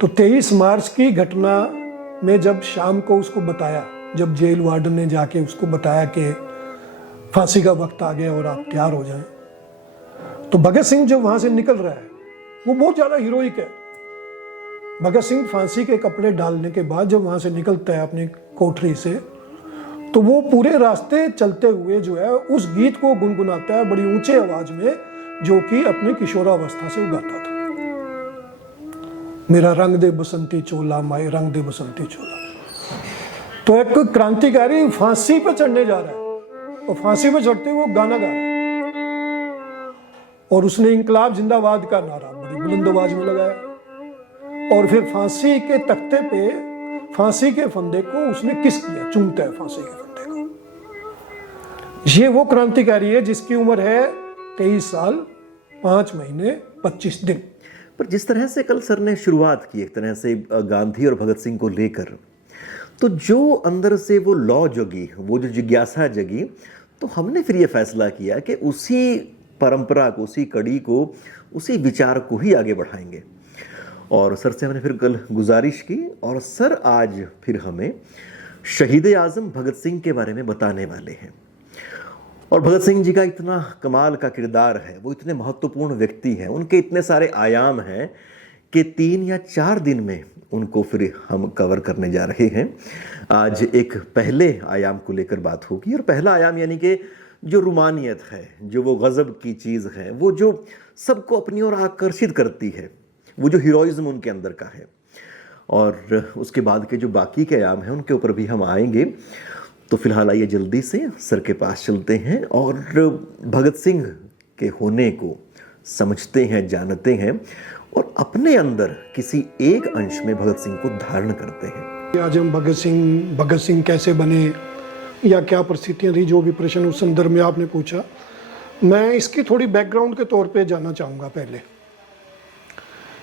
तो 23 मार्च की घटना में जब शाम को उसको बताया, जब जेल वार्डन ने जाके उसको बताया कि फांसी का वक्त आ गया और आप तैयार हो जाएं, तो भगत सिंह जो वहां से निकल रहा है वो बहुत ज़्यादा हीरोइक है। भगत सिंह फांसी के कपड़े डालने के बाद जब वहां से निकलता है अपनी कोठरी से, तो वो पूरे रास्ते चलते हुए जो है उस गीत को गुनगुनाता है बड़ी ऊंचे आवाज में, जो कि अपनी किशोरावस्था से उगाता था। मेरा रंग दे बसंती चोला, माए रंग दे बसंती चोला। तो एक क्रांतिकारी फांसी पर चढ़ने जा रहा है और फांसी पर चढ़ते हुए वो गाना गा रहा है और उसने इंकलाब जिंदाबाद का नारा बड़ी बुलंद आवाज में लगाया और फिर फांसी के तख्ते पे फांसी के फंदे को उसने किस किया, चूमता है फांसी के फंदे को। ये वो क्रांतिकारी है जिसकी उम्र है 23 साल 5 महीने 25 दिन। पर जिस तरह से कल सर ने शुरुआत की एक तरह से गांधी और भगत सिंह को लेकर, तो जो अंदर से वो लौ जगी, वो जो जिज्ञासा जगी, तो हमने फिर ये फैसला किया कि उसी परंपरा को, उसी कड़ी को, उसी विचार को ही आगे बढ़ाएंगे। और सर से हमने फिर कल गुजारिश की और सर आज फिर हमें शहीद आज़म भगत सिंह के बारे में बताने वाले हैं। और भगत सिंह जी का इतना कमाल का किरदार है, वो इतने महत्वपूर्ण व्यक्ति हैं, उनके इतने सारे आयाम हैं कि 3 या 4 दिन में उनको फिर हम कवर करने जा रहे हैं। आज एक पहले आयाम को लेकर बात होगी, और पहला आयाम यानी कि जो रुमानियत है, जो वो गज़ब की चीज़ है, वो जो सबको अपनी ओर आकर्षित करती है, वो जो हीरोइज्म उनके अंदर का है। और उसके बाद के जो बाकी के आयाम हैं उनके ऊपर भी हम आएंगे। तो फिलहाल आइए जल्दी से सर के पास चलते हैं और भगत सिंह के होने को समझते हैं, जानते हैं और अपने अंदर किसी एक अंश में भगत सिंह को धारण करते हैं। आज हम भगत सिंह कैसे बने या क्या परिस्थितियां थी, जो भी प्रश्न उस संदर्भ में आपने पूछा, मैं इसकी थोड़ी बैकग्राउंड के तौर पे जानना चाहूँगा। पहले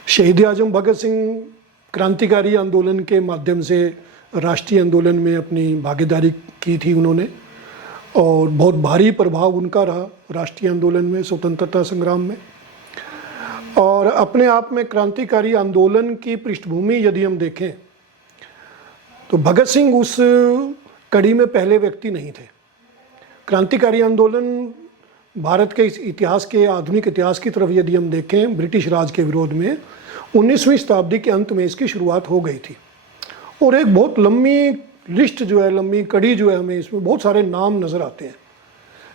शहीद आजम भगत सिंह क्रांतिकारी आंदोलन के माध्यम से राष्ट्रीय आंदोलन में अपनी भागीदारी की थी उन्होंने, और बहुत भारी प्रभाव उनका रहा राष्ट्रीय आंदोलन में, स्वतंत्रता संग्राम में। और अपने आप में क्रांतिकारी आंदोलन की पृष्ठभूमि यदि हम देखें तो भगत सिंह उस कड़ी में पहले व्यक्ति नहीं थे। क्रांतिकारी आंदोलन भारत के इतिहास के, आधुनिक इतिहास की तरफ यदि हम देखें, ब्रिटिश राज के विरोध में 19वीं शताब्दी के अंत में इसकी शुरुआत हो गई थी। और एक बहुत लंबी लिस्ट जो है, लंबी कड़ी जो है, हमें इसमें बहुत सारे नाम नज़र आते हैं।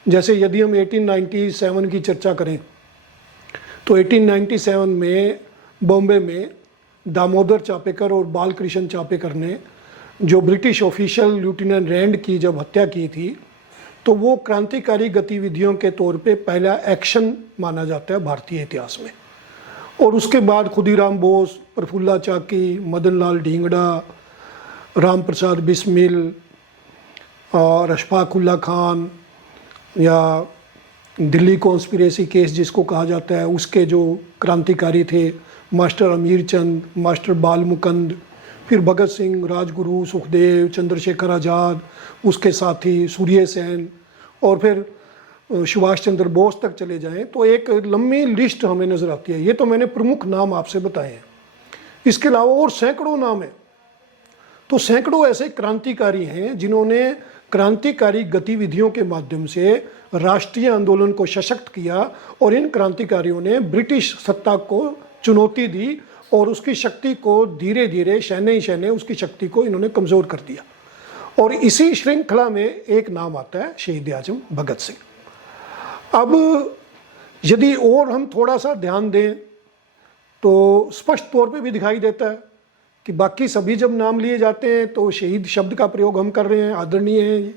जैसे यदि हम 1897 की चर्चा करें तो 1897 में बॉम्बे में दामोदर चापेकर और बालकृष्ण चापेकर ने जो ब्रिटिश ऑफिशियल लेफ्टिनेंट रैंड की जब हत्या की थी, तो वो क्रांतिकारी गतिविधियों के तौर पे पहला एक्शन माना जाता है भारतीय इतिहास में। और उसके बाद खुदीराम बोस, प्रफुल्ला चाकी, मदन लाल ढींगड़ा, राम प्रसाद बिस्मिल और अशफाक उल्ला खान, या दिल्ली कॉन्स्पिरेसी केस जिसको कहा जाता है, उसके जो क्रांतिकारी थे मास्टर अमीर चंद, मास्टर बाल मुकंद, फिर भगत सिंह, राजगुरु, सुखदेव, चंद्रशेखर आज़ाद, उसके साथी सूर्य सेन, और फिर सुभाष चंद्र बोस तक चले जाएं तो एक लंबी लिस्ट हमें नज़र आती है। ये तो मैंने प्रमुख नाम आपसे बताए हैं। इसके अलावा और सैकड़ों नाम हैं। तो सैकड़ों ऐसे क्रांतिकारी हैं जिन्होंने क्रांतिकारी गतिविधियों के माध्यम से राष्ट्रीय आंदोलन को सशक्त किया, और इन क्रांतिकारियों ने ब्रिटिश सत्ता को चुनौती दी और उसकी शक्ति को धीरे धीरे शहने शहने उसकी शक्ति को इन्होंने कमज़ोर कर दिया। और इसी श्रृंखला में एक नाम आता है शहीद आजम भगत सिंह। अब यदि और हम थोड़ा सा ध्यान दें तो स्पष्ट तौर पे भी दिखाई देता है कि बाकी सभी जब नाम लिए जाते हैं तो शहीद शब्द का प्रयोग हम कर रहे हैं, आदरणीय है ये,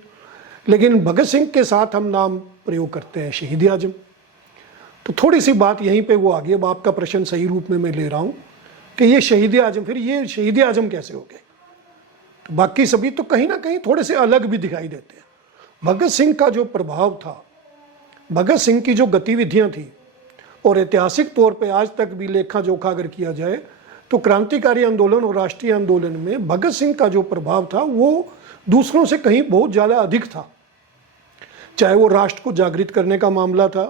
लेकिन भगत सिंह के साथ हम नाम प्रयोग करते हैं शहीद आजम। तो थोड़ी सी बात यहीं पे वो आ गई। अब आपका प्रश्न सही रूप में मैं ले रहा हूँ कि ये शहीद आजम, फिर ये शहीद आजम कैसे हो गए? तो बाकी सभी तो कहीं ना कहीं थोड़े से अलग भी दिखाई देते हैं। भगत सिंह का जो प्रभाव था, भगत सिंह की जो गतिविधियां थी, और ऐतिहासिक तौर पे आज तक भी लेखा जोखा अगर किया जाए तो क्रांतिकारी आंदोलन और राष्ट्रीय आंदोलन में भगत सिंह का जो प्रभाव था वो दूसरों से कहीं बहुत ज़्यादा अधिक था। चाहे वो राष्ट्र को जागृत करने का मामला था,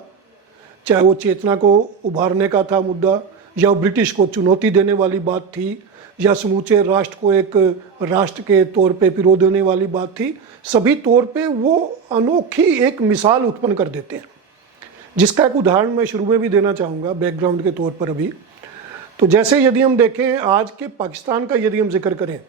चाहे वो चेतना को उभारने का था मुद्दा, या ब्रिटिश को चुनौती देने वाली बात थी, या समूचे राष्ट्र को एक राष्ट्र के तौर पे पिरो देने वाली बात थी, सभी तौर पे वो अनोखी एक मिसाल उत्पन्न कर देते हैं, जिसका एक उदाहरण मैं शुरू में भी देना चाहूँगा बैकग्राउंड के तौर पर अभी। तो जैसे यदि हम देखें आज के पाकिस्तान का यदि हम जिक्र करें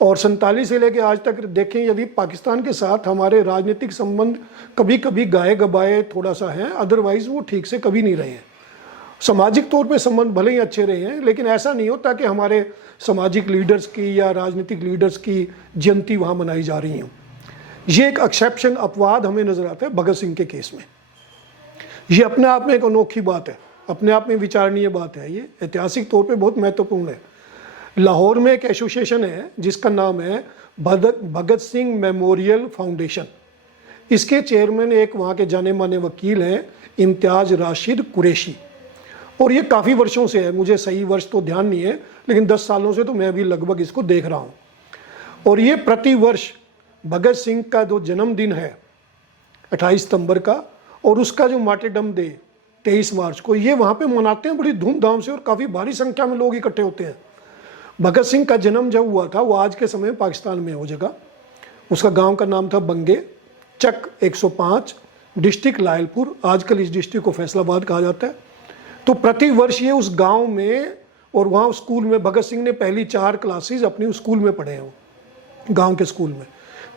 और 47 से लेकर आज तक देखें, यदि पाकिस्तान के साथ हमारे राजनीतिक संबंध कभी कभी गाए गबाए थोड़ा सा हैं, अदरवाइज वो ठीक से कभी नहीं रहे हैं। सामाजिक तौर पे संबंध भले ही अच्छे रहे हैं, लेकिन ऐसा नहीं होता कि हमारे सामाजिक लीडर्स की या राजनीतिक लीडर्स की जयंती वहाँ मनाई जा रही हो। ये एक एक्सेप्शन, अपवाद हमें नजर आता है भगत सिंह के केस में। ये अपने आप में एक अनोखी बात है, अपने आप में विचारणीय बात है, ये ऐतिहासिक तौर पे बहुत महत्वपूर्ण है। लाहौर में एक एसोसिएशन है जिसका नाम है भगत सिंह मेमोरियल फाउंडेशन। इसके चेयरमैन एक वहाँ के जाने माने वकील हैं इम्तियाज राशिद कुरैशी, और ये काफ़ी वर्षों से है, मुझे सही वर्ष तो ध्यान नहीं है, लेकिन 10 सालों से तो मैं भी लगभग इसको देख रहा हूँ। और ये प्रतिवर्ष भगत सिंह का जो जन्मदिन है 28 सितंबर का, और उसका जो मार्टिरडम डे 23 मार्च को, ये वहाँ पे मनाते हैं बड़ी धूमधाम से, और काफ़ी भारी संख्या में लोग इकट्ठे होते हैं। भगत सिंह का जन्म जब हुआ था वो आज के समय पाकिस्तान में हो जगह, उसका गांव का नाम था बंगे, चक 105, डिस्ट्रिक्ट लायलपुर, आजकल इस डिस्ट्रिक्ट को फैसलाबाद कहा जाता है। तो प्रतिवर्ष ये उस गांव में और वहाँ स्कूल में, भगत सिंह ने पहली 4 क्लासेस अपनी उस स्कूल में पढ़े हैं, वो गाँव के स्कूल में।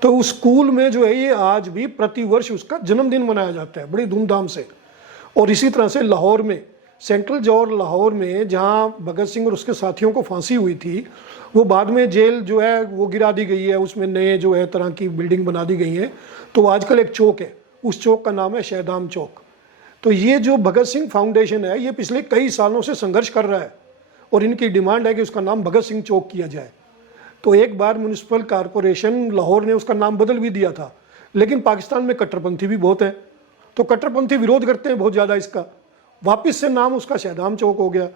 तो उस स्कूल में जो है ये आज भी प्रतिवर्ष उसका जन्मदिन मनाया जाता है बड़ी धूमधाम से। और इसी तरह से लाहौर में, सेंट्रल जौर लाहौर में, जहाँ भगत सिंह और उसके साथियों को फांसी हुई थी, वो बाद में जेल जो है वो गिरा दी गई है, उसमें नए जो है तरह की बिल्डिंग बना दी गई है। तो आजकल एक चौक है, उस चौक का नाम है शहदाम चौक। तो ये जो भगत सिंह फाउंडेशन है ये पिछले कई सालों से संघर्ष कर रहा है, और इनकी डिमांड है कि उसका नाम भगत सिंह चौक किया जाए। तो एक बार म्यूनिसिपल कॉरपोरेशन लाहौर ने उसका नाम बदल भी दिया था, लेकिन पाकिस्तान में कट्टरपंथी भी बहुत है, तो कट्टरपंथी विरोध करते हैं बहुत ज़्यादा इसका, वापस से नाम उसका शहदाम चौक हो गया।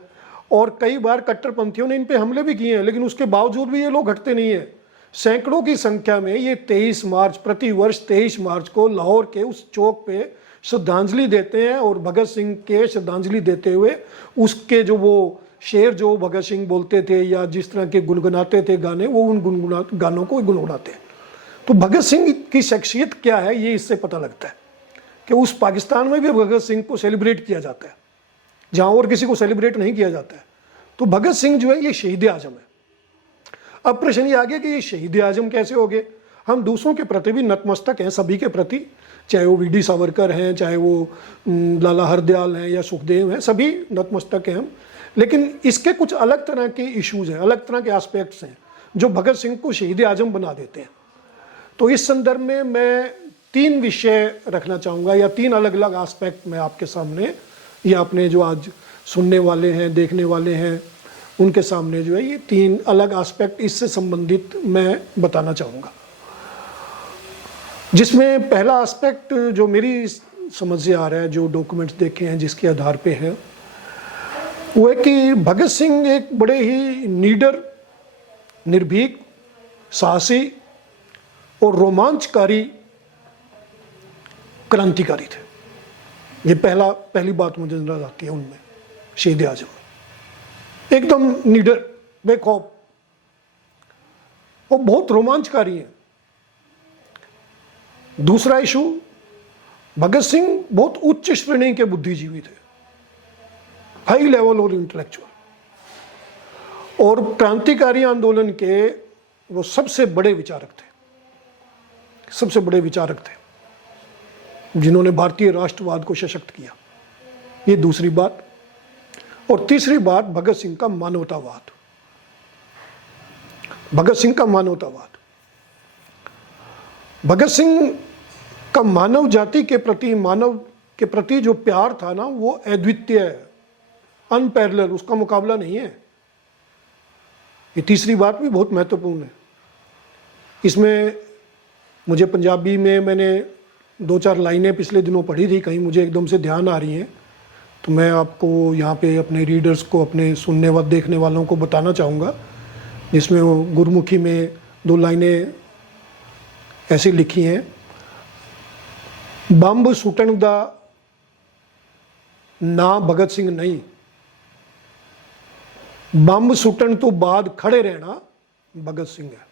और कई बार कट्टरपंथियों ने इन पे हमले भी किए हैं, लेकिन उसके बावजूद भी ये लोग हटते नहीं हैं। सैकड़ों की संख्या में ये 23 मार्च, प्रतिवर्ष 23 मार्च को लाहौर के उस चौक पे श्रद्धांजलि देते हैं, और भगत सिंह के श्रद्धांजलि देते हुए उसके जो वो शेर जो भगत सिंह बोलते थे या जिस तरह के गुनगुनाते थे गाने, वो उन गानों को गुनगुनाते हैं। तो भगत सिंह की शख्सियत क्या है ये इससे पता लगता है कि उस पाकिस्तान में भी भगत सिंह को सेलिब्रेट किया जाता है जहाँ और किसी को सेलिब्रेट नहीं किया जाता है। तो भगत सिंह जो है ये शहीद आजम है। अब प्रश्न ये आ गया कि ये शहीद आजम कैसे हो गए। हम दूसरों के प्रति भी नतमस्तक हैं, सभी के प्रति, चाहे वो वी.डी. सावरकर हैं, चाहे वो लाला हरदयाल हैं या सुखदेव हैं, सभी नतमस्तक हैं हम। लेकिन इसके कुछ अलग तरह के इश्यूज हैं, अलग तरह के एस्पेक्ट्स हैं जो भगत सिंह को शहीद आजम बना देते हैं। तो इस संदर्भ में मैं 3 विषय रखना चाहूँगा, या 3 अलग अलग एस्पेक्ट मैं आपके सामने, या अपने जो आज सुनने वाले हैं, देखने वाले हैं, उनके सामने जो है ये 3 अलग एस्पेक्ट इससे संबंधित मैं बताना चाहूँगा। जिसमें पहला एस्पेक्ट जो मेरी समझ से आ रहा है, जो डॉक्यूमेंट्स देखे हैं जिसके आधार पे है, वो है कि भगत सिंह एक बड़े ही नीडर, निर्भीक, साहसी और रोमांचकारी क्रांतिकारी थे। ये पहली बात मुझे नजर आती है उनमें, शहीद आजम एकदम नीडर, बेखौफ, वो बहुत रोमांचकारी है। दूसरा इशू, भगत सिंह बहुत उच्च श्रेणी के बुद्धिजीवी थे, हाई लेवल और इंटेलेक्चुअल, और क्रांतिकारी आंदोलन के वो सबसे बड़े विचारक थे, सबसे बड़े विचारक थे जिन्होंने भारतीय राष्ट्रवाद को सशक्त किया। ये दूसरी बात। और तीसरी बात, भगत सिंह का मानवतावाद। भगत सिंह का मानवतावाद, भगत सिंह का मानव जाति के प्रति, मानव के प्रति जो प्यार था ना, वो अद्वितीय है, अनपैरेलल, उसका मुकाबला नहीं है। ये तीसरी बात भी बहुत महत्वपूर्ण है। इसमें मुझे पंजाबी में मैंने 2-4 लाइनें पिछले दिनों पढ़ी थी, कहीं मुझे एकदम से ध्यान आ रही हैं, तो मैं आपको यहाँ पे अपने रीडर्स को, अपने सुनने व देखने वालों को बताना चाहूँगा। जिसमें वो गुरमुखी में 2 लाइनें ऐसी लिखी हैं, बंब सुटन दा ना भगत सिंह नहीं, ਬੰਬ ਸੁੱਟਣ ਤੋਂ ਬਾਅਦ ਖੜੇ ਰਹਿਣਾ ਭਗਤ ਸਿੰਘ ਹੈ।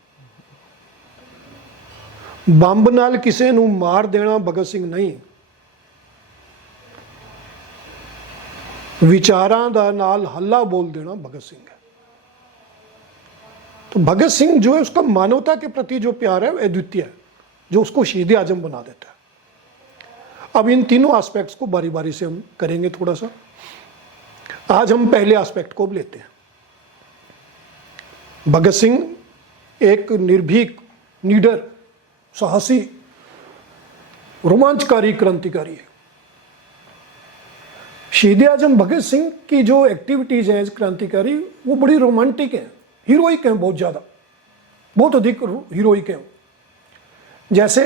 ਬੰਬ ਨਾਲ ਕਿਸੇ ਨੂੰ ਮਾਰ ਦੇਣਾ ਭਗਤ ਸਿੰਘ ਨਹੀਂ, ਵਿਚਾਰਾਂ ਦਾ ਨਾਲ ਹੱਲਾ बोल देना भगत सिंह है। तो भगत सिंह जो है उसका मानवता के प्रति जो प्यार है वो अद्वितीय है, जो उसको शहीद आजम बना देता है। अब इन तीनों एस्पेक्ट्स को बारी बारी से हम करेंगे थोड़ा सा। आज हम पहले एस्पेक्ट को लेते हैं। भगत सिंह एक निर्भीक, निडर, साहसी, रोमांचकारी क्रांतिकारी है। शहीद आजम भगत सिंह की जो एक्टिविटीज़ हैं क्रांतिकारी, वो बड़ी रोमांटिक हैं, हीरोइक हैं, बहुत ज़्यादा, बहुत अधिक हीरोइक हैं। जैसे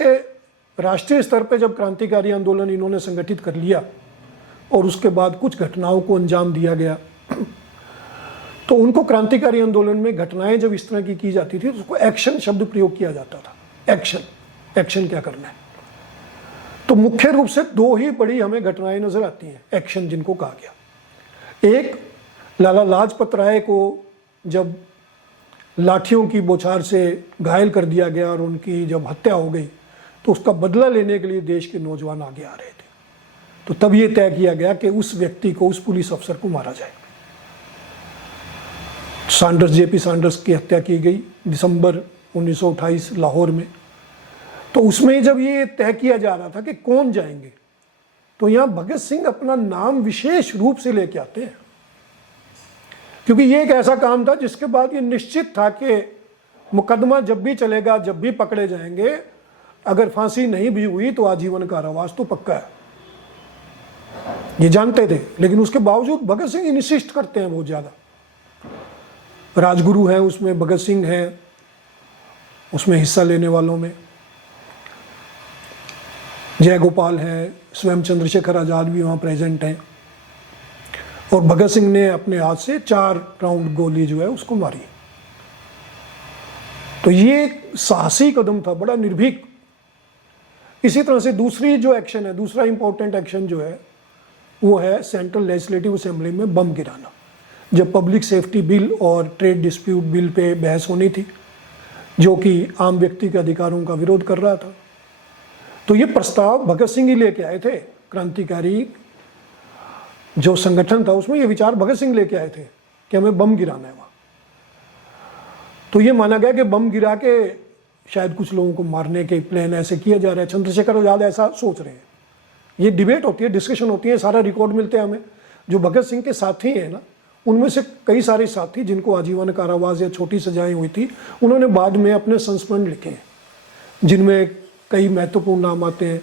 राष्ट्रीय स्तर पे जब क्रांतिकारी आंदोलन इन्होंने संगठित कर लिया और उसके बाद कुछ घटनाओं को अंजाम दिया गया, तो उनको क्रांतिकारी आंदोलन में घटनाएं जब इस तरह की जाती थी तो उसको एक्शन शब्द प्रयोग किया जाता था। एक्शन क्या करना है। तो मुख्य रूप से दो ही बड़ी हमें घटनाएं नजर आती हैं एक्शन जिनको कहा गया। एक, लाला लाजपत राय को जब लाठियों की बौछार से घायल कर दिया गया और उनकी जब हत्या हो गई तो उसका बदला लेने के लिए देश के नौजवान आगे आ रहे थे। तो तब ये तय किया गया कि उस व्यक्ति को, उस पुलिस अफसर को मारा जाए। सैंडर्स, जेपी सैंडर्स की हत्या की गई दिसंबर 1928 लाहौर में। तो उसमें जब ये तय किया जा रहा था कि कौन जाएंगे, तो यहाँ भगत सिंह अपना नाम विशेष रूप से लेके आते हैं, क्योंकि ये एक ऐसा काम था जिसके बाद ये निश्चित था कि मुकदमा जब भी चलेगा, जब भी पकड़े जाएंगे, अगर फांसी नहीं भी हुई तो आजीवन कारावास तो पक्का है, ये जानते थे। लेकिन उसके बावजूद भगत सिंह इंसिस्ट करते हैं बहुत ज़्यादा। राजगुरु हैं उसमें, भगत सिंह हैं उसमें हिस्सा लेने वालों में, जय गोपाल है, स्वयं चंद्रशेखर आज़ाद भी वहाँ प्रेजेंट हैं। और भगत सिंह ने अपने हाथ से 4 राउंड गोली जो है उसको मारी। तो ये एक साहसी कदम था, बड़ा निर्भीक। इसी तरह से दूसरी जो एक्शन है, दूसरा इंपॉर्टेंट एक्शन जो है वो है सेंट्रल लेजिस्लेटिव असेंबली में बम गिराना। जब पब्लिक सेफ्टी बिल और ट्रेड डिस्प्यूट बिल पे बहस होनी थी, जो कि आम व्यक्ति के अधिकारों का विरोध कर रहा था, तो ये प्रस्ताव भगत सिंह ही लेके आए थे। क्रांतिकारी जो संगठन था उसमें ये विचार भगत सिंह लेके आए थे कि हमें बम गिराना है वहाँ। तो ये माना गया कि बम गिरा के शायद कुछ लोगों को मारने के प्लान ऐसे किया जा रहा है। चंद्रशेखर आज़ाद ऐसा सोच रहे हैं। ये डिबेट होती है, डिस्कशन होती है, सारा रिकॉर्ड मिलते हैं हमें। जो भगत सिंह के साथी हैं ना, उनमें से कई सारे साथी जिनको आजीवन कारावास या छोटी सजाएं हुई थी, उन्होंने बाद में अपने संस्मरण लिखे हैं, जिनमें कई महत्वपूर्ण नाम आते हैं,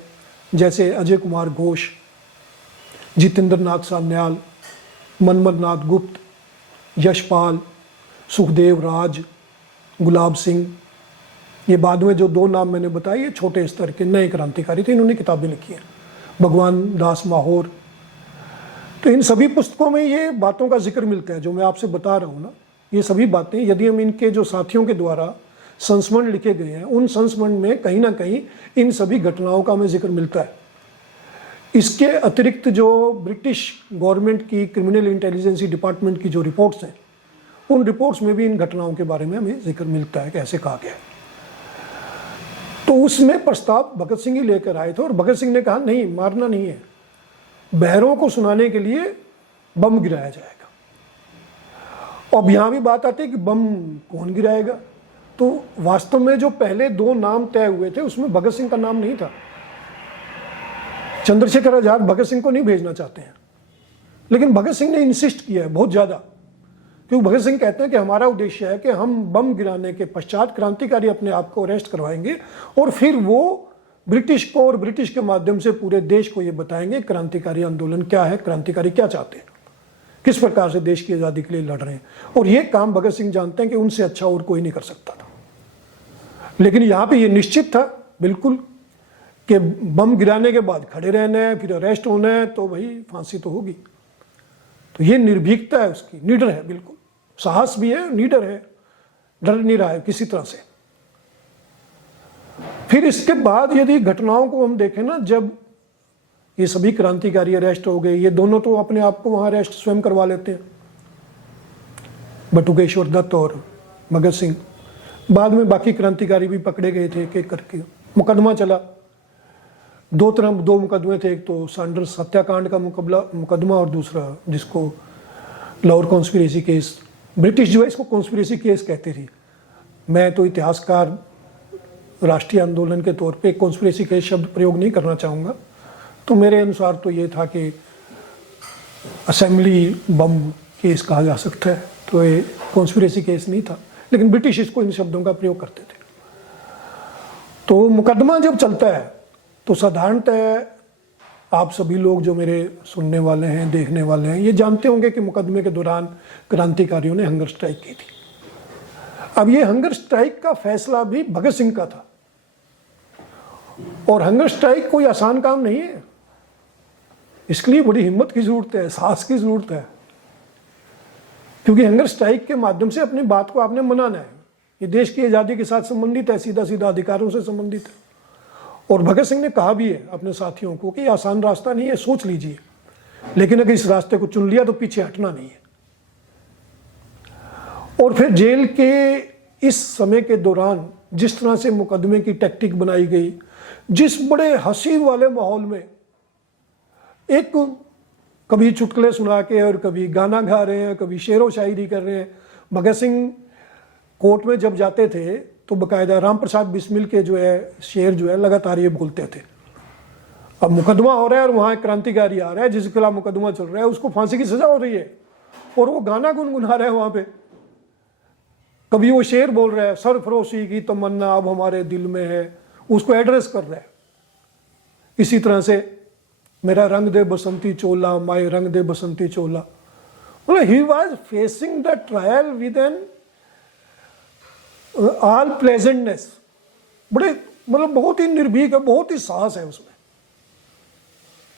जैसे अजय कुमार घोष, जितेंद्र नाथ सान्याल, मनमथ नाथ गुप्त, यशपाल, सुखदेव राज, गुलाब सिंह। ये बाद में जो 2 नाम मैंने बताए, ये छोटे स्तर के नए क्रांतिकारी थे, इन्होंने किताबें लिखी हैं। भगवान दास माहौर। तो इन सभी पुस्तकों में ये बातों का जिक्र मिलता है जो मैं आपसे बता रहा हूँ ना। ये सभी बातें यदि हम इनके जो साथियों के द्वारा संस्मरण लिखे गए हैं, उन संस्मरण में कहीं ना कहीं इन सभी घटनाओं का हमें जिक्र मिलता है। इसके अतिरिक्त जो ब्रिटिश गवर्नमेंट की क्रिमिनल इंटेलिजेंसी डिपार्टमेंट की जो रिपोर्ट्स हैं, उन रिपोर्ट्स में भी इन घटनाओं के बारे में हमें जिक्र मिलता है कि ऐसे कहा गया है। तो उसमें प्रस्ताव भगत सिंह ही लेकर आए थे और भगत सिंह ने कहा नहीं, मारना नहीं है, बहरों को सुनाने के लिए बम गिराया जाएगा। अब यहाँ भी बात आती है कि बम कौन गिराएगा। तो वास्तव में जो पहले 2 नाम तय हुए थे उसमें भगत सिंह का नाम नहीं था। चंद्रशेखर आज़ाद भगत सिंह को नहीं भेजना चाहते हैं, लेकिन भगत सिंह ने इंसिस्ट किया है बहुत ज़्यादा, क्योंकि भगत सिंह कहते हैं कि हमारा उद्देश्य है कि हम बम गिराने के पश्चात क्रांतिकारी अपने आप को अरेस्ट करवाएंगे और फिर वो ब्रिटिश को और ब्रिटिश के माध्यम से पूरे देश को ये बताएंगे क्रांतिकारी आंदोलन क्या है, क्रांतिकारी क्या चाहते हैं, किस प्रकार से देश की आज़ादी के लिए लड़ रहे हैं। और ये काम भगत सिंह जानते हैं कि उनसे अच्छा और कोई नहीं कर सकता था। लेकिन यहाँ पे ये निश्चित था बिल्कुल कि बम गिराने के बाद खड़े रहना है, फिर अरेस्ट होना है, तो भाई फांसी तो होगी। तो ये निर्भीकता है उसकी, निडर है, बिल्कुल साहस भी है, निडर है, डर नहीं रहा है किसी तरह से। फिर इसके बाद यदि घटनाओं को हम देखें ना, जब ये सभी क्रांतिकारी अरेस्ट हो गए, ये दोनों तो अपने आप को वहाँ अरेस्ट स्वयं करवा लेते हैं, बटुकेश्वर दत्त और भगत सिंह। बाद में बाकी क्रांतिकारी भी पकड़े गए थे एक एक करके। मुकदमा चला, दो मुकदमे थे, एक तो सैंडर्स हत्याकांड का मुकदमा और दूसरा जिसको लाहौर कॉन्स्पिरेसी केस, ब्रिटिश जो है इसको कॉन्स्पिरेसी केस कहते थे। मैं तो इतिहासकार राष्ट्रीय आंदोलन के तौर पे कॉन्स्पिरेसी केस शब्द प्रयोग नहीं करना चाहूँगा, तो मेरे अनुसार तो ये था कि असेंबली बम केस कहा जा सकता है, तो ये कॉन्स्पिरेसी केस नहीं था, लेकिन ब्रिटिश इसको इन शब्दों का प्रयोग करते थे। तो मुकदमा जब चलता है तो साधारणतः आप सभी लोग जो मेरे सुनने वाले हैं, देखने वाले हैं, ये जानते होंगे कि मुकदमे के दौरान क्रांतिकारियों ने हंगर स्ट्राइक की थी। अब ये हंगर स्ट्राइक का फैसला भी भगत सिंह का था, और हंगर स्ट्राइक कोई आसान काम नहीं है, इसके लिए बड़ी हिम्मत की जरूरत है, साहस की जरूरत है, क्योंकि हंगर स्ट्राइक के माध्यम से अपनी बात को आपने मनाना है। ये देश की आज़ादी के साथ संबंधित है, सीधा सीधा अधिकारों से संबंधित है। और भगत सिंह ने कहा भी है अपने साथियों को कि आसान रास्ता नहीं है, सोच लीजिए, लेकिन अगर इस रास्ते को चुन लिया तो पीछे हटना नहीं है। और फिर जेल के इस समय के दौरान जिस तरह से मुकदमे की टैक्टिक बनाई गई, जिस बड़े हंसी वाले माहौल में, एक कभी चुटकुले सुना के और कभी गाना गा रहे हैं, कभी शेरो शायरी कर रहे हैं। भगत सिंह कोर्ट में जब जाते थे तो बाकायदा राम प्रसाद बिस्मिल के जो है शेर जो है लगातार ये बोलते थे। अब मुकदमा हो रहा है और वहाँ एक क्रांतिकारी आ रहा है जिसके खिलाफ मुकदमा चल रहा है, उसको फांसी की सजा हो रही है और वो गाना गुनगुना रहा है वहाँ पे। कभी वो शेर बोल रहा है, सरफरोशी की तमन्ना अब हमारे दिल में है, उसको एड्रेस कर रहा है। इसी तरह से मेरा रंग दे बसंती चोला, माय रंग दे बसंती चोला, मतलब he was facing the trial with an all pleasantness. बड़े मतलब बहुत ही निर्भीक है, बहुत ही साहस है उसमें।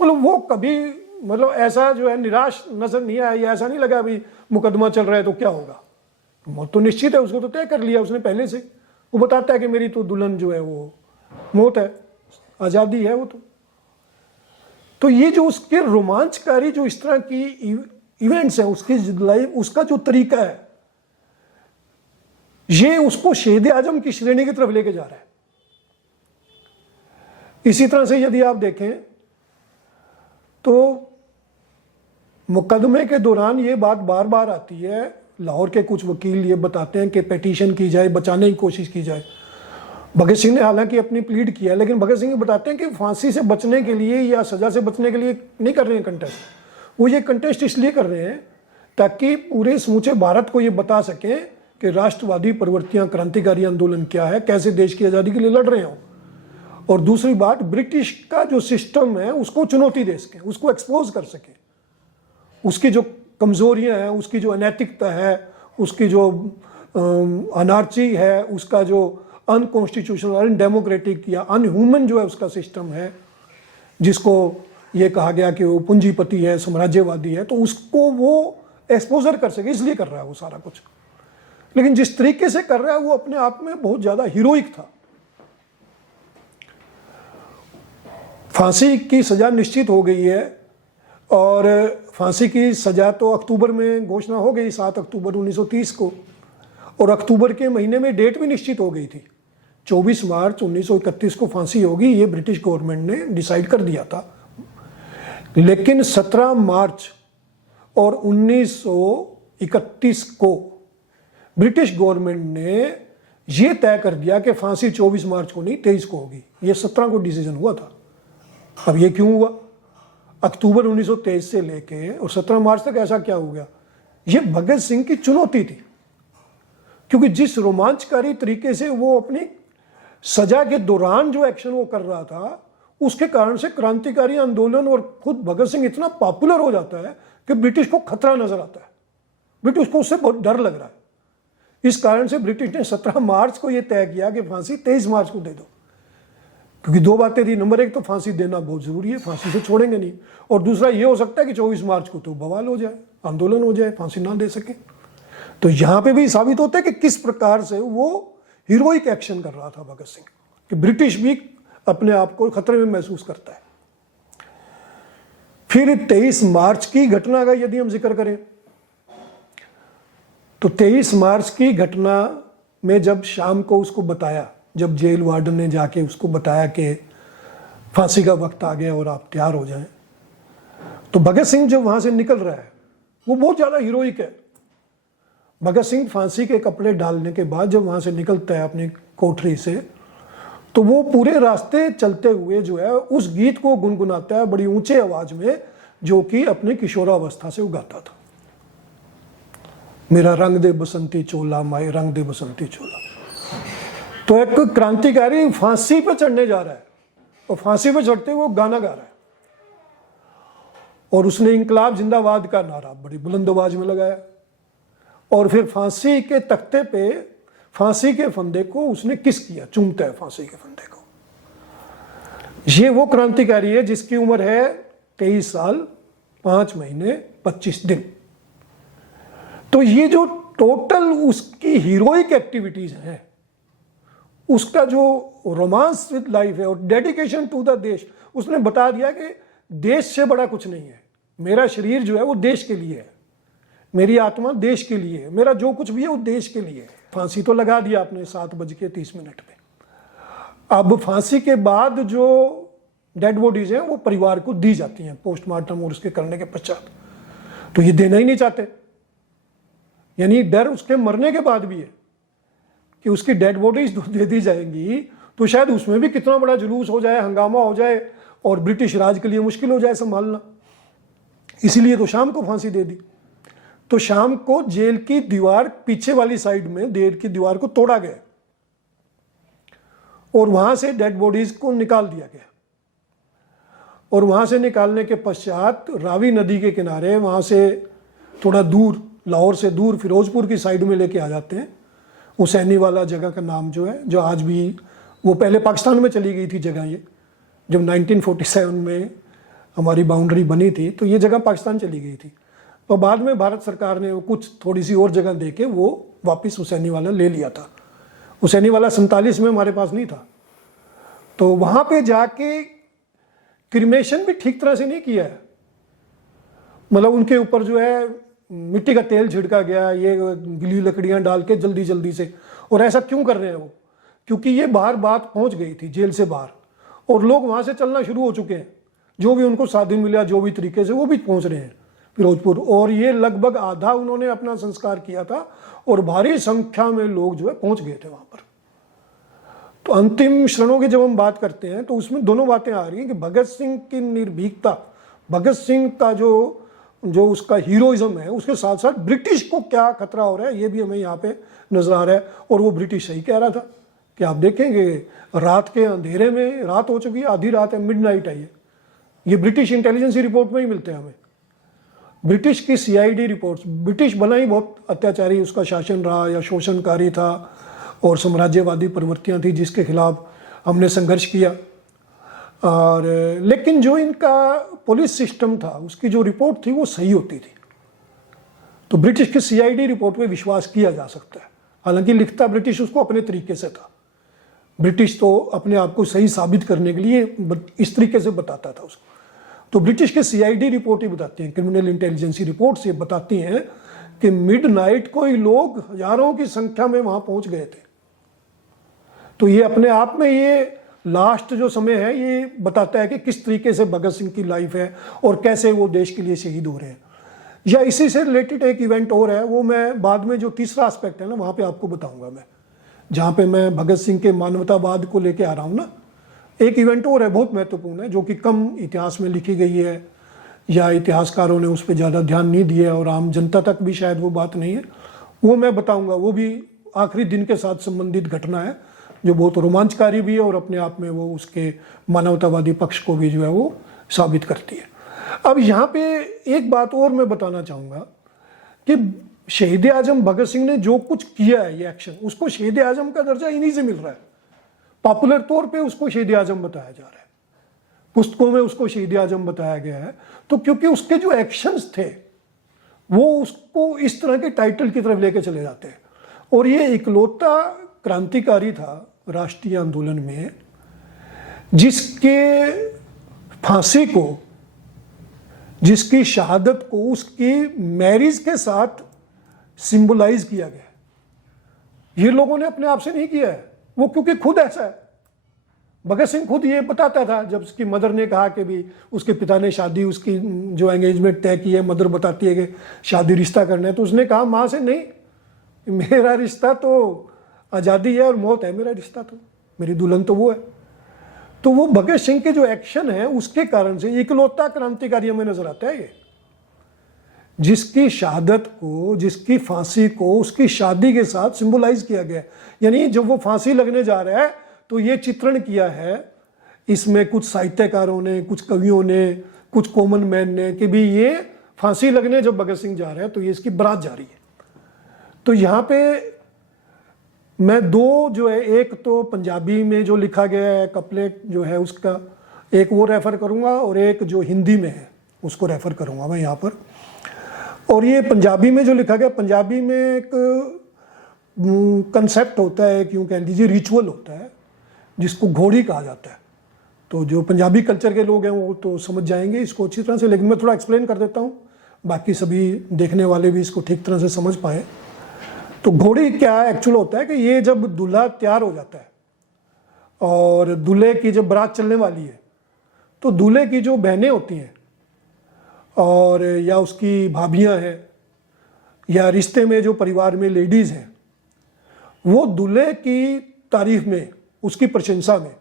मतलब वो कभी मतलब ऐसा जो है निराश नजर नहीं आया, ऐसा नहीं लगा अभी मुकदमा चल रहा है तो क्या होगा, मौत तो निश्चित है, उसको तो तय कर लिया उसने पहले से। वो बताता है कि मेरी तो दुल्हन जो है वो मौत है, आज़ादी है वो तो ये जो उसके रोमांचकारी जो इस तरह की इवेंट्स हैं, उसकी लाइफ, उसका जो तरीका है, ये उसको शहीद आजम की श्रेणी की तरफ लेके जा रहा है। इसी तरह से यदि आप देखें तो मुकदमे के दौरान ये बात बार बार आती है, लाहौर के कुछ वकील ये बताते हैं कि पिटीशन की जाए, बचाने की कोशिश की जाए। भगत सिंह ने हालांकि अपनी प्लीड किया, लेकिन भगत सिंह बताते हैं कि फांसी से बचने के लिए या सजा से बचने के लिए नहीं कर रहे हैं कंटेस्ट। वो ये कंटेस्ट इसलिए कर रहे हैं ताकि पूरे समूचे भारत को ये बता सकें कि राष्ट्रवादी प्रवृत्तियां, क्रांतिकारी आंदोलन क्या है, कैसे देश की आज़ादी के लिए लड़ रहे हो। और दूसरी बात, ब्रिटिश का जो सिस्टम है उसको चुनौती दे सकें, उसको एक्सपोज कर सकें, उसकी जो कमजोरियां हैं, उसकी जो अनैतिकता है, उसकी जो अनार्ची है, उसका जो अनकॉन्स्टिट्यूशनल, अनडेमोक्रेटिक या अनह्यूमन जो है उसका सिस्टम है, जिसको ये कहा गया कि वो पूंजीपति है, साम्राज्यवादी है, तो उसको वो एक्सपोजर कर सके, इसलिए कर रहा है वो सारा कुछ। लेकिन जिस तरीके से कर रहा है वो अपने आप में बहुत ज़्यादा हीरोइक था। फांसी की सज़ा निश्चित हो गई है और फांसी की सज़ा तो अक्टूबर में घोषणा हो गई, 7 अक्टूबर 1930 को, और अक्टूबर के महीने में डेट भी निश्चित हो गई थी। 24 मार्च 1931 को फांसी होगी, ये ब्रिटिश गवर्नमेंट ने डिसाइड कर दिया था। लेकिन 17 मार्च और 1931 को ब्रिटिश गवर्नमेंट ने ये तय कर दिया कि फांसी 24 मार्च को नहीं 23 को होगी। ये 17 को डिसीजन हुआ था। अब ये क्यों हुआ? अक्टूबर 1923 से लेके और 17 मार्च तक ऐसा क्या हो गया? ये भगत सिंह की चुनौती थी, क्योंकि जिस रोमांचकारी तरीके से वो अपनी सजा के दौरान जो एक्शन वो कर रहा था, उसके कारण से क्रांतिकारी आंदोलन और खुद भगत सिंह इतना पॉपुलर हो जाता है कि ब्रिटिश को खतरा नजर आता है, ब्रिटिश को उससे बहुत डर लग रहा है। इस कारण से ब्रिटिश ने 17 मार्च को यह तय किया कि फांसी 23 मार्च को दे दो, क्योंकि दो बातें थी। नंबर एक तो फांसी देना बहुत जरूरी है, फांसी से छोड़ेंगे नहीं, और दूसरा ये हो सकता है कि 24 मार्च को तो बवाल हो जाए, आंदोलन हो जाए, फांसी ना दे सके। तो यहां पे भी साबित होता है कि किस प्रकार से वो हीरोइक एक्शन कर रहा था भगत सिंह, कि ब्रिटिश भी अपने आप को खतरे में महसूस करता है। फिर 23 मार्च की घटना का यदि हम जिक्र करें तो 23 मार्च की घटना में जब शाम को उसको बताया, जब जेल वार्डन ने जाके उसको बताया कि फांसी का वक्त आ गया और आप तैयार हो जाएं, तो भगत सिंह जब वहाँ से निकल रहा है वो बहुत ज़्यादा हीरोइक है। भगत सिंह फांसी के कपड़े डालने के बाद जब वहाँ से निकलता है अपनी कोठरी से, तो वो पूरे रास्ते चलते हुए जो है उस गीत को गुनगुनाता है बड़ी ऊंचे आवाज में, जो कि अपनी किशोरावस्था से उगाता था। मेरा रंग दे बसंती चोला, माए रंग दे बसंती चोला। तो एक क्रांतिकारी फांसी पे चढ़ने जा रहा है और फांसी पे चढ़ते हुए वो गाना गा रहा है, और उसने इंकलाब जिंदाबाद का नारा बड़ी बुलंद आवाज में लगाया, और फिर फांसी के तख्ते पे फांसी के फंदे को उसने किस किया, चूमता है फांसी के फंदे को। ये वो क्रांतिकारी है जिसकी उम्र है 23 साल 5 महीने 25 दिन। तो ये जो टोटल उसकी हीरोइक एक्टिविटीज हैं, उसका जो रोमांस विद लाइफ है और डेडिकेशन टू द देश, उसने बता दिया कि देश से बड़ा कुछ नहीं है। मेरा शरीर जो है वो देश के लिए है, मेरी आत्मा देश के लिए है, मेरा जो कुछ भी है वो देश के लिए है। फांसी तो लगा दिया आपने 7:30 पे। अब फांसी के बाद जो डेड बॉडीज हैं वो परिवार को दी जाती हैं पोस्टमार्टम और उसके करने के पश्चात। तो ये देना ही नहीं चाहते, यानी डर उसके मरने के बाद भी है कि उसकी डेड बॉडीज दे दी जाएंगी तो शायद उसमें भी कितना बड़ा जुलूस हो जाए, हंगामा हो जाए और ब्रिटिश राज के लिए मुश्किल हो जाए संभालना। इसीलिए तो शाम को फांसी दे दी। तो शाम को जेल की दीवार पीछे वाली साइड में देर की दीवार को तोड़ा गया और वहां से डेड बॉडीज को निकाल दिया गया, और वहां से निकालने के पश्चात रावी नदी के किनारे वहां से थोड़ा दूर, लाहौर से दूर फिरोजपुर की साइड में लेके आ जाते हैं। हुसैनी वाला जगह का नाम जो है, जो आज भी, वो पहले पाकिस्तान में चली गई थी जगह, ये जब 1947 में हमारी बाउंड्री बनी थी तो ये जगह पाकिस्तान चली गई थी, और बाद में भारत सरकार ने वो कुछ थोड़ी सी और जगह दे के वो वापस हुसैनी वाला ले लिया था। हुसैनी वाला 47 में हमारे पास नहीं था। तो वहाँ पे जाके क्रिमेशन भी ठीक तरह से नहीं किया है, मतलब उनके ऊपर जो है मिट्टी का तेल छिड़का गया, ये गीली लकड़ियाँ डाल के जल्दी जल्दी से। और ऐसा क्यों कर रहे हैं वो? क्योंकि ये बाहर बात पहुँच गई थी जेल से बाहर, और लोग वहाँ से चलना शुरू हो चुके हैं, जो भी उनको साधन मिला जो भी तरीके से वो भी पहुँच रहे हैं फिरोजपुर। और ये लगभग आधा उन्होंने अपना संस्कार किया था और भारी संख्या में लोग जो है पहुँच गए थे वहाँ पर। तो अंतिम क्षणों की जब हम बात करते हैं तो उसमें दोनों बातें आ रही हैं कि भगत सिंह की निर्भीकता, भगत सिंह का जो उसका हीरोइज्म है, उसके साथ साथ ब्रिटिश को क्या खतरा हो रहा है ये भी हमें यहाँ पे नजर आ रहा है। और वो ब्रिटिश सही कह रहा था कि आप देखेंगे रात के अंधेरे में, रात हो चुकी है, आधी रात है, मिडनाइट आई है, ये ब्रिटिश इंटेलिजेंस रिपोर्ट में ही मिलते हैं हमें। ब्रिटिश की CID रिपोर्ट्स, ब्रिटिश बना ही बहुत अत्याचारी उसका शासन रहा या शोषणकारी था और साम्राज्यवादी प्रवृत्तियां थी जिसके खिलाफ हमने संघर्ष किया। और लेकिन जो इनका पुलिस सिस्टम था, उसकी जो रिपोर्ट थी वो सही होती थी। तो ब्रिटिश की CID रिपोर्ट पे विश्वास किया जा सकता है, हालांकि लिखता ब्रिटिश उसको अपने तरीके से था। ब्रिटिश तो अपने आप को सही साबित करने के लिए इस तरीके से बताता था उसको। तो ब्रिटिश के CID रिपोर्ट ही बताती हैं, क्रिमिनल इंटेलिजेंसी रिपोर्ट से बताती हैं कि मिडनाइट को ही लोग हजारों की संख्या में वहां पहुंच गए थे। तो ये अपने आप में ये लास्ट जो समय है ये बताता है कि किस तरीके से भगत सिंह की लाइफ है और कैसे वो देश के लिए शहीद हो रहे हैं। या इसी से रिलेटेड एक इवेंट और है, वो मैं बाद में जो तीसरा एस्पेक्ट है ना वहाँ पे आपको बताऊंगा मैं, जहाँ पे मैं भगत सिंह के मानवतावाद को लेके आ रहा हूँ ना। एक इवेंट और है बहुत महत्वपूर्ण है, जो कि कम इतिहास में लिखी गई है या इतिहासकारों ने उस पर ज़्यादा ध्यान नहीं दिया और आम जनता तक भी शायद वो बात नहीं है, वो मैं बताऊँगा। वो भी आखिरी दिन के साथ संबंधित घटना है जो बहुत रोमांचकारी भी है और अपने आप में वो उसके मानवतावादी पक्ष को भी जो है वो साबित करती है। अब यहाँ पे एक बात और मैं बताना चाहूँगा कि शहीद आजम भगत सिंह ने जो कुछ किया है, ये एक्शन, उसको शहीद आजम का दर्जा इन्हीं से मिल रहा है। पॉपुलर तौर पे उसको शहीद आजम बताया जा रहा है, पुस्तकों में उसको शहीद आजम बताया गया है। तो क्योंकि उसके जो एक्शंस थे वो उसको इस तरह के टाइटल की तरफ लेके चले जाते हैं। और ये इकलौता क्रांतिकारी था राष्ट्रीय आंदोलन में जिसके फांसी को, जिसकी शहादत को उसकी मैरिज के साथ सिंबलाइज किया गया है। ये लोगों ने अपने आप से नहीं किया है, वो क्योंकि खुद ऐसा है। भगत सिंह खुद ये बताता था, जब उसकी मदर ने कहा कि भी उसके पिता ने शादी, उसकी जो एंगेजमेंट तय की है, मदर बताती है कि शादी रिश्ता करना है, तो उसने कहा माँ से, नहीं, मेरा रिश्ता तो आज़ादी है और मौत है, मेरा रिश्ता तो, मेरी दुल्हन तो वो है। तो वो भगत सिंह के जो एक्शन है उसके कारण से इकलौता क्रांतिकारी हमें नजर आता है, ये जिसकी शहादत को, जिसकी फांसी को उसकी शादी के साथ सिंबलाइज किया गया है। यानी जब वो फांसी लगने जा रहा है तो ये चित्रण किया है इसमें कुछ साहित्यकारों ने, कुछ कवियों ने, कुछ कॉमन मैन ने, कि भी ये फांसी लगने जब भगत सिंह जा रहे हैं तो ये इसकी बारात जा रही है। तो यहाँ पे मैं दो जो है, एक तो पंजाबी में जो लिखा गया है कपलेट जो है उसका, एक वो रेफर करूँगा और एक जो हिंदी में है उसको रेफर करूँगा मैं यहाँ पर। और ये पंजाबी में जो लिखा गया, पंजाबी में एक कंसेप्ट होता है, क्यों कह लीजिए रिचुअल होता है, जिसको घोड़ी कहा जाता है। तो जो पंजाबी कल्चर के लोग हैं वो तो समझ जाएंगे इसको अच्छी तरह से, लेकिन मैं थोड़ा एक्सप्लेन कर देता हूँ, बाकी सभी देखने वाले भी इसको ठीक तरह से समझ पाए। तो घोड़ी क्या एक्चुअल होता है कि ये जब दूल्हा तैयार हो जाता है और दूल्हे की जब बारात चलने वाली है, तो दूल्हे की जो बहनें होती हैं और या उसकी भाभियां हैं या रिश्ते में जो परिवार में लेडीज़ हैं, वो दूल्हे की तारीफ में, उसकी प्रशंसा में,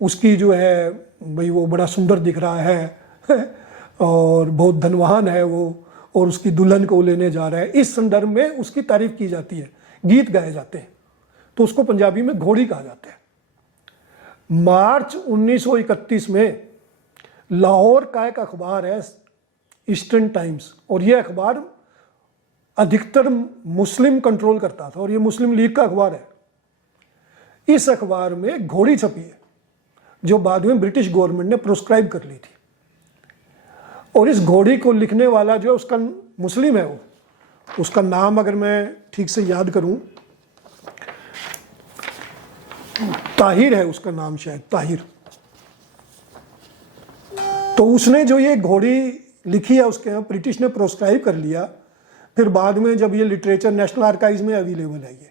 उसकी जो है भाई वो बड़ा सुंदर दिख रहा है और बहुत धनवान है वो, और उसकी दुल्हन को लेने जा रहा है, इस संदर्भ में उसकी तारीफ की जाती है, गीत गाए जाते हैं। तो उसको पंजाबी में घोड़ी कहा जाता है। मार्च 1931 में लाहौर का एक अखबार है ईस्टर्न टाइम्स, और ये अखबार अधिकतर मुस्लिम कंट्रोल करता था और ये मुस्लिम लीग का अखबार है। इस अखबार में घोड़ी छपी है जो बाद में ब्रिटिश गवर्नमेंट ने प्रोस्क्राइब कर ली थी, और इस घोड़ी को लिखने वाला जो है उसका मुस्लिम है, वो उसका नाम अगर मैं ठीक से याद करूं, ताहिर है उसका नाम, शायद ताहिर। तो उसने जो ये घोड़ी लिखी है उसके यहाँ ब्रिटिश ने प्रोस्क्राइब कर लिया। फिर बाद में जब ये लिटरेचर नेशनल आर्काइव्स में अवेलेबल है, ये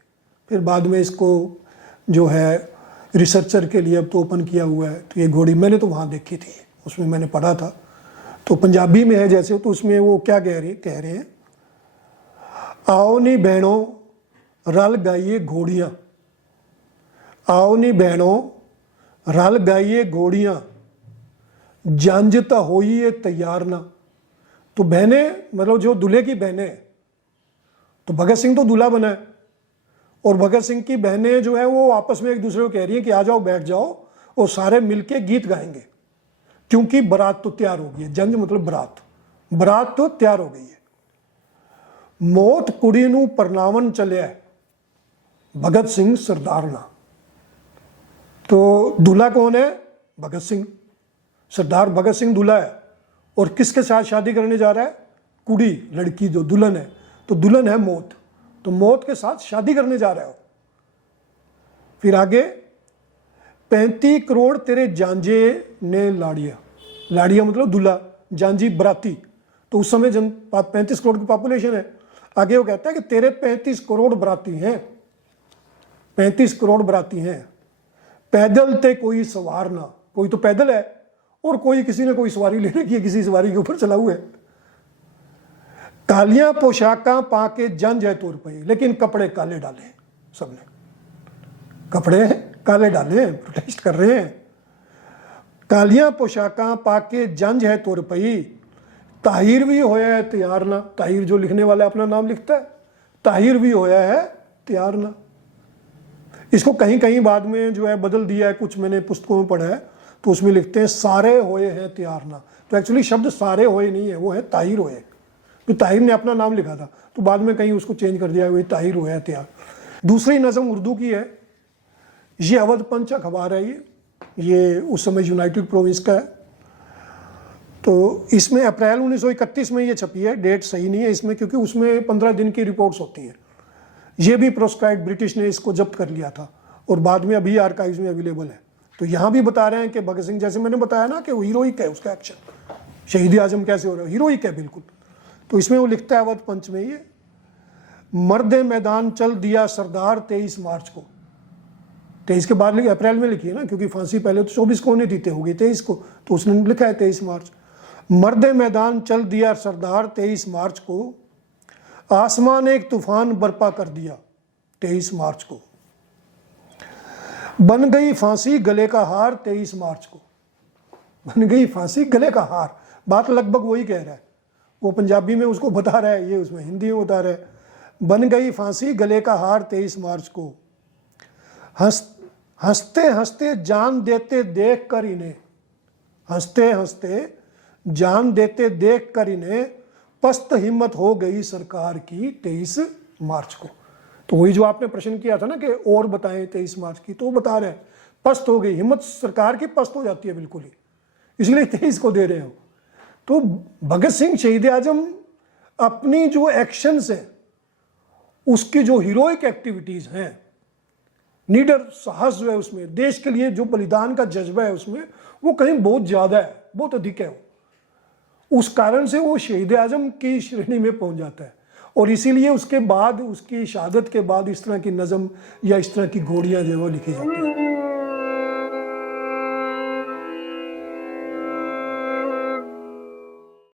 फिर बाद में इसको जो है रिसर्चर के लिए अब तो ओपन किया हुआ है। तो ये घोड़ी मैंने तो वहाँ देखी थी, उसमें मैंने पढ़ा था। तो पंजाबी में है जैसे, तो उसमें वो क्या कह रहे हैं, आओ नी बहनों रल गाइए घोड़ियाँ, आओ नी बहनों रल गाइए घोड़ियाँ, जंजता होई ये तैयार ना। तो बहनें मतलब जो दूल्हे की बहनें, तो भगत सिंह तो दूल्हा बना है और भगत सिंह की बहनें जो है वो आपस में एक दूसरे को कह रही हैं कि आ जाओ बैठ जाओ और सारे मिलके गीत गाएंगे, क्योंकि बारात तो तैयार हो गई है। जंज मतलब बारात, बारात तो तैयार हो गई है। मौत कुड़ी नू परनावन चलिया भगत सिंह सरदार ना। तो दूल्हा कौन है? भगत सिंह। सरदार भगत सिंह दूल्हा है, और किसके साथ शादी करने जा रहा है? कुड़ी, लड़की जो दुल्हन है। तो दुल्हन है मौत, तो मौत के साथ शादी करने जा रहा है। फिर आगे 35 करोड़ तेरे जांजे ने लाड़िया, लाड़िया मतलब दूल्हा, जांजी बराती। तो उस समय 35 करोड़ की पॉपुलेशन है। आगे वो कहता है कि तेरे 35 करोड़ बराती हैं, 35 करोड़ बराती हैं, पैदल ते कोई सवार ना। कोई तो पैदल है और कोई किसी ने कोई सवारी लेने की, किसी सवारी के ऊपर चला हुआ है। कालियां पोशाकां पाके जंज है तुर पई, लेकिन कपड़े काले डाले, सबने कपड़े काले डाले, प्रोटेस्ट कर रहे हैं। कालियां पोशाकां पाके जंज है तुर पई, ताहिर भी होया है तैयार ना। ताहिर जो लिखने वाला अपना नाम लिखता है, ताहिर भी होया है तैयार ना। इसको कहीं कहीं बाद में जो है बदल दिया है, कुछ मैंने पुस्तकों में पढ़ा है, तो उसमें लिखते हैं सारे होए हैं तैयार ना। तो एक्चुअली शब्द सारे होए नहीं है, वो है ताहिर होए। तो ताहिर ने अपना नाम लिखा था, तो बाद में कहीं उसको चेंज कर दिया, वही ताहिर होया तैयार। दूसरी नज़म उर्दू की है, ये अवध पंच अखबार है, ये उस समय यूनाइटेड प्रोविंस का है। तो इसमें अप्रैल 1931 में ये छपी है, डेट सही नहीं है इसमें क्योंकि उसमें 15 दिन की रिपोर्ट्स होती हैं। ये भी प्रोस्क्राइब ब्रिटिश ने इसको जब्त कर लिया था और बाद में अभी आर्काइव्स में अवेलेबल है। तो यहाँ भी बता रहे हैं कि भगत सिंह, जैसे मैंने बताया ना कि वो हीरोइक है, उसका एक्शन, शहीद आजम कैसे हो रहा है, हीरोइक है बिल्कुल। तो इसमें वो लिखता है अवध पंच में ये, मर्दे मैदान चल दिया सरदार 23 मार्च को। 23 के बाद अप्रैल में लिखी है ना, क्योंकि फांसी पहले तो 24 को होनी थी, हो गई 23 को, तो उसने लिखा है 23 मार्च। मर्दे मैदान चल दिया सरदार 23 मार्च को, आसमान ने एक तूफान बर्पा कर दिया 23 मार्च को। बन गई फांसी गले का हार 23 मार्च को। बन गई फांसी गले का हार, बात लगभग वही कह रहा है, वो पंजाबी में उसको बता रहा है, ये उसमें हिंदी में बता रहा है। बन गई फांसी गले का हार 23 मार्च को, हंसते हंसते जान देते देख कर इन्हें, हंसते हंसते जान देते देख कर इन्हें, पस्त हिम्मत हो गई सरकार की 23 मार्च को। तो वही जो आपने प्रश्न किया था ना कि और बताएं 23 मार्च की, तो वो बता रहे हैं पस्त हो गई हिम्मत सरकार की, पस्त हो जाती है बिल्कुल ही, इसलिए 23 को दे रहे हो। तो भगत सिंह शहीद आजम अपनी जो एक्शंस है, उसकी जो हीरोइक एक्टिविटीज हैं, नीडर साहस जो है उसमें, देश के लिए जो बलिदान का जज्बा है उसमें, वो कहीं बहुत ज्यादा है, बहुत अधिक है। उस कारण से वो शहीद आजम की श्रेणी में पहुंच जाता है, और इसीलिए उसके बाद, उसकी शहादत के बाद इस तरह की नज़म या इस तरह की घोड़ियां जो है वो लिखी जाती हैं।